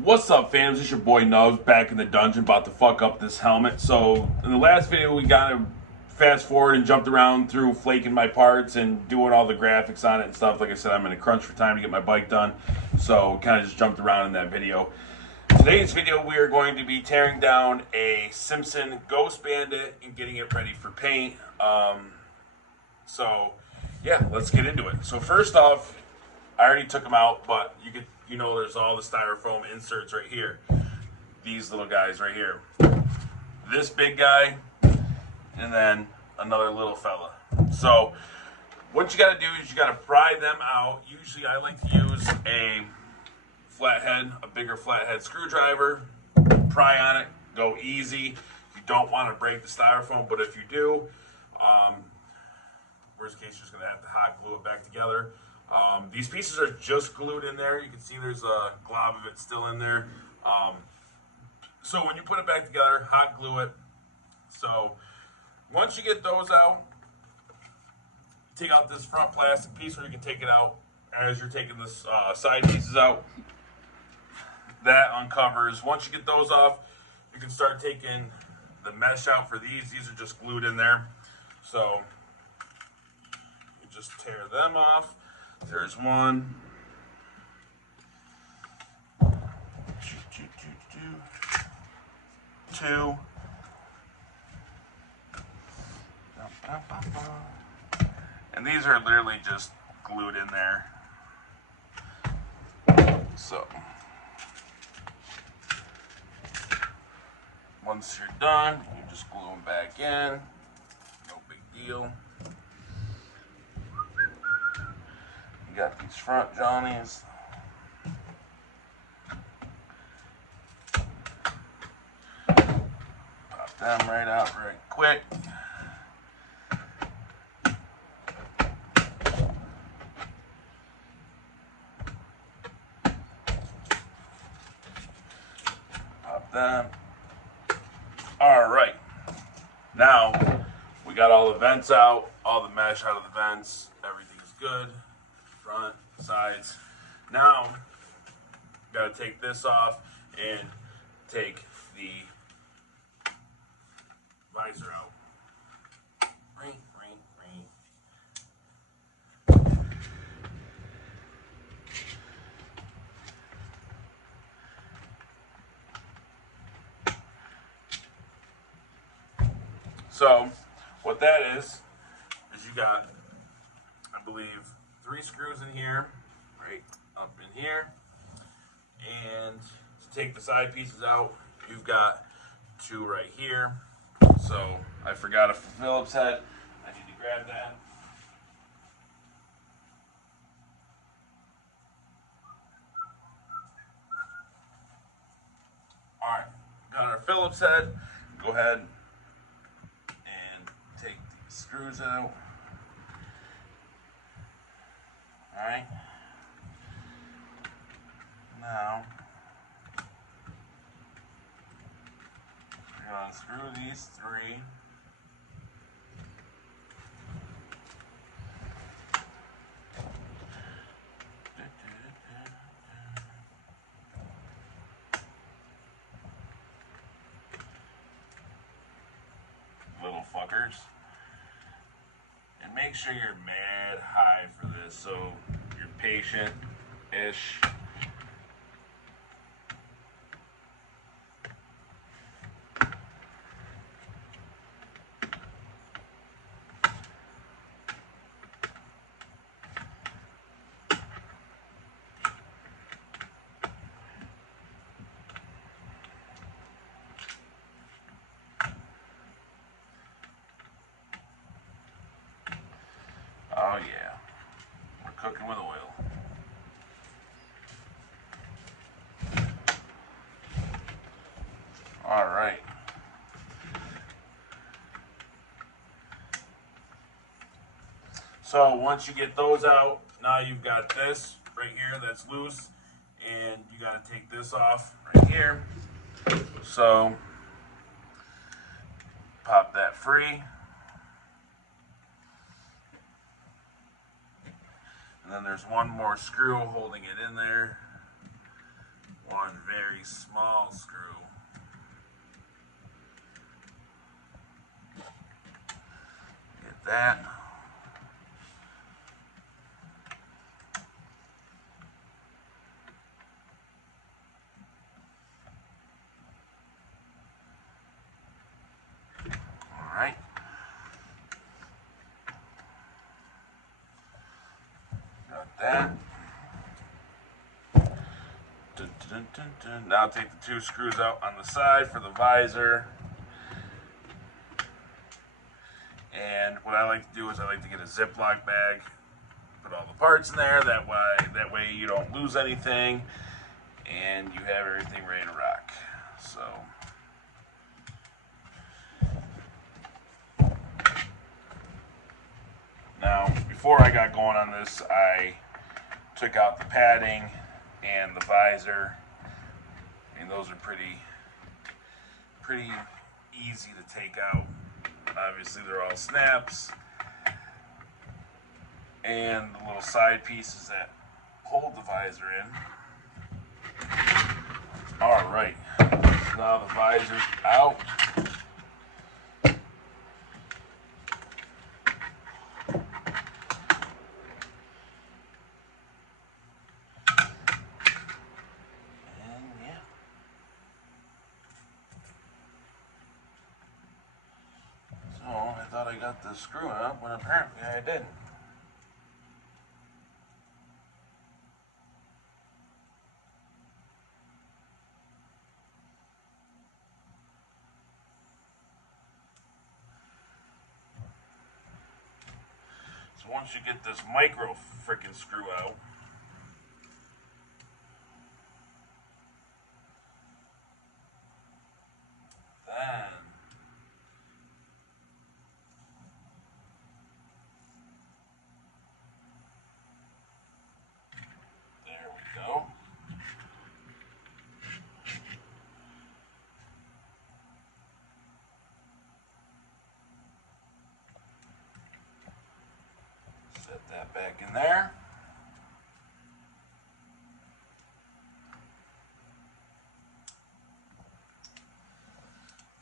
What's up, fans? It's your boy Nubs back in the dungeon, about to fuck up this helmet. So, in the last video, we got to fast forward and jumped around through flaking my parts and doing all the graphics on it and stuff. Like I said, I'm in a crunch for time to get my bike done, so kind of just jumped around in that video. Today's video, we are going to be tearing down a Simpson Ghost Bandit and getting it ready for paint. So, yeah, let's get into it. So first off, I already took them out, but there's all the styrofoam inserts right here. These little guys right here. This big guy, and then another little fella. So what you gotta do is you gotta pry them out. Usually I like to use a bigger flathead screwdriver, pry on it, go easy. You don't wanna break the styrofoam, but if you do, worst case, you're just gonna have to hot glue it back together. These pieces are just glued in there. You can see there's a glob of it still in there. So when you put it back together, hot glue it. So once you get those out, take out this front plastic piece, or you can take it out as you're taking this side pieces out. That uncovers. Once you get those off, you can start taking the mesh out for these. These are just glued in there. So you just tear them off. There's one. Two. And these are literally just glued in there. So once you're done, you just glue them back in. No big deal. You got these front Johnnies. Pop them right out right quick. Pop them. All right. Now we got all the vents out, all the mesh out of the vents. Everything's good. Front, sides. Now, got to take this off and take the visor out. Ring, ring, ring. So, what that is you got, I believe, 3 screws in here, right up in here. And to take the side pieces out, you've got 2 right here. So I forgot a Phillips head. I need to grab that. All right, got our Phillips head. Go ahead and take the screws out. All right. Now, we're going to unscrew these 3. Little fuckers. And make sure you're mad high for this, so you're patient-ish. Oh yeah, we're cooking with oil. All right. So once you get those out, now you've got this right here that's loose, and you got to take this off right here. So pop that free. And then there's one more screw holding it in there. one very small screw. Get that. All right. Got that. Dun, dun, dun, dun. Now take the 2 screws out on the side for the visor. And what I like to do is I like to get a Ziploc bag, put all the parts in there. That way you don't lose anything, and you have everything ready to rock. So. Now, before I got going on this, I took out the padding and the visor. I mean, those are pretty easy to take out. Obviously, they're all snaps. And the little side pieces that hold the visor in. All right, so now the visor's out. I thought I got the screw up, when apparently I didn't. So once you get this micro freaking screw out, then there we go. Set that back in there.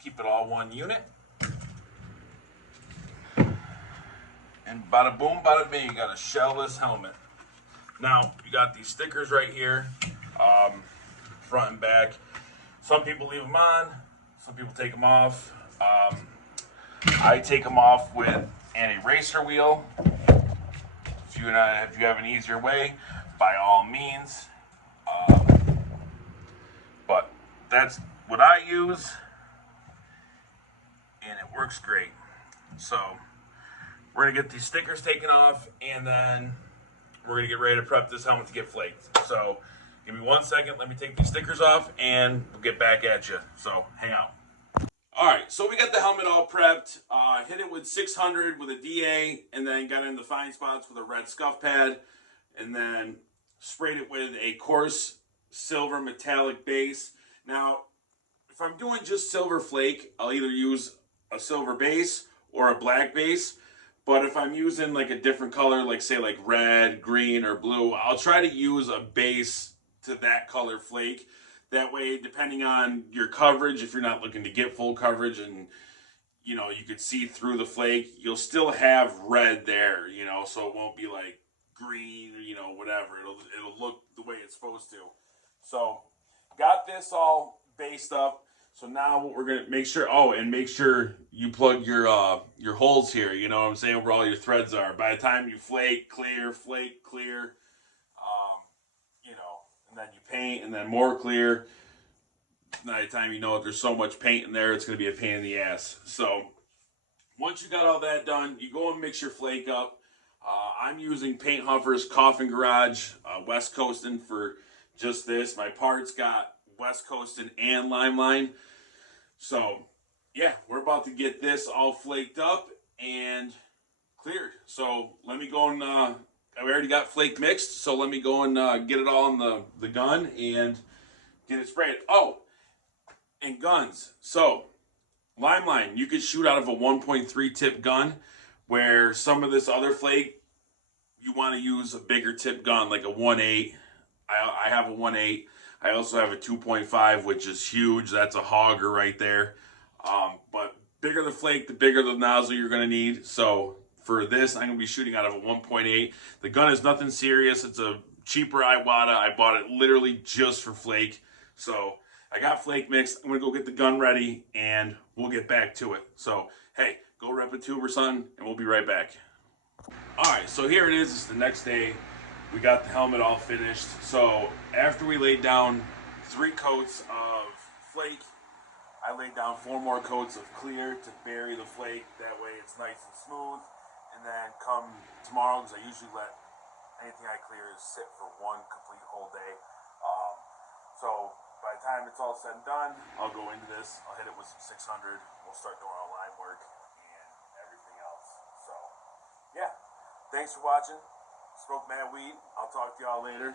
Keep it all one unit. And bada boom, bada bing, you got a shellless helmet. Now, you got these stickers right here, front and back. Some people leave them on, some people take them off. I take them off with an eraser wheel. If you have an easier way, by all means. But that's what I use, and it works great. So we're gonna get these stickers taken off, and then we're gonna get ready to prep this helmet to get flaked. So give me 1 second, let me take these stickers off, and we'll get back at you. So hang out. All right, so we got the helmet all prepped. Hit it with 600 with a DA, and then got in the fine spots with a red scuff pad, and then sprayed it with a coarse silver metallic base. Now, if I'm doing just silver flake, I'll either use a silver base or a black base. But if I'm using like a different color, like say like red, green, or blue, I'll try to use a base to that color flake. That way, depending on your coverage, if you're not looking to get full coverage and, you know, you could see through the flake, you'll still have red there, you know, so it won't be like green, or, you know, whatever. It'll look the way it's supposed to. So, got this all based up. So now what we're going to make sure, make sure you plug your holes here, you know what I'm saying, where all your threads are. By the time you flake clear, you know, and then you paint, and then more clear. By the time you know it, there's so much paint in there, it's going to be a pain in the ass. So once you got all that done, you go and mix your flake up. I'm using Paint Huffer's Coffin Garage West Coastin for just this. My parts got West Coastin and Limeline. So yeah, we're about to get this all flaked up and cleared. So let me go and I already got flake mixed, so let me go and get it all in the gun and get it sprayed. Oh, and guns. So Limeline, you could shoot out of a 1.3 tip gun, where some of this other flake, you want to use a bigger tip gun, like a 1.8. I have a 1.8. I also have a 2.5, which is huge. That's a hogger right there. But bigger the flake, the bigger the nozzle you're going to need. So for this, I'm going to be shooting out of a 1.8. The gun is nothing serious. It's a cheaper Iwata. I bought it literally just for flake. So I got flake mixed. I'm going to go get the gun ready, and we'll get back to it. So, hey, go rep a tube or something, and we'll be right back. All right, so here it is. It's the next day. We got the helmet all finished. So after we laid down 3 coats of flake, I laid down 4 more coats of clear to bury the flake. That way it's nice and smooth. And then come tomorrow, because I usually let anything I clear sit for 1 complete whole day. So by the time it's all said and done, I'll go into this. I'll hit it with some 600. We'll start doing our line work and everything else. So, yeah. Thanks for watching. Smoke Mad Weed. I'll talk to y'all later.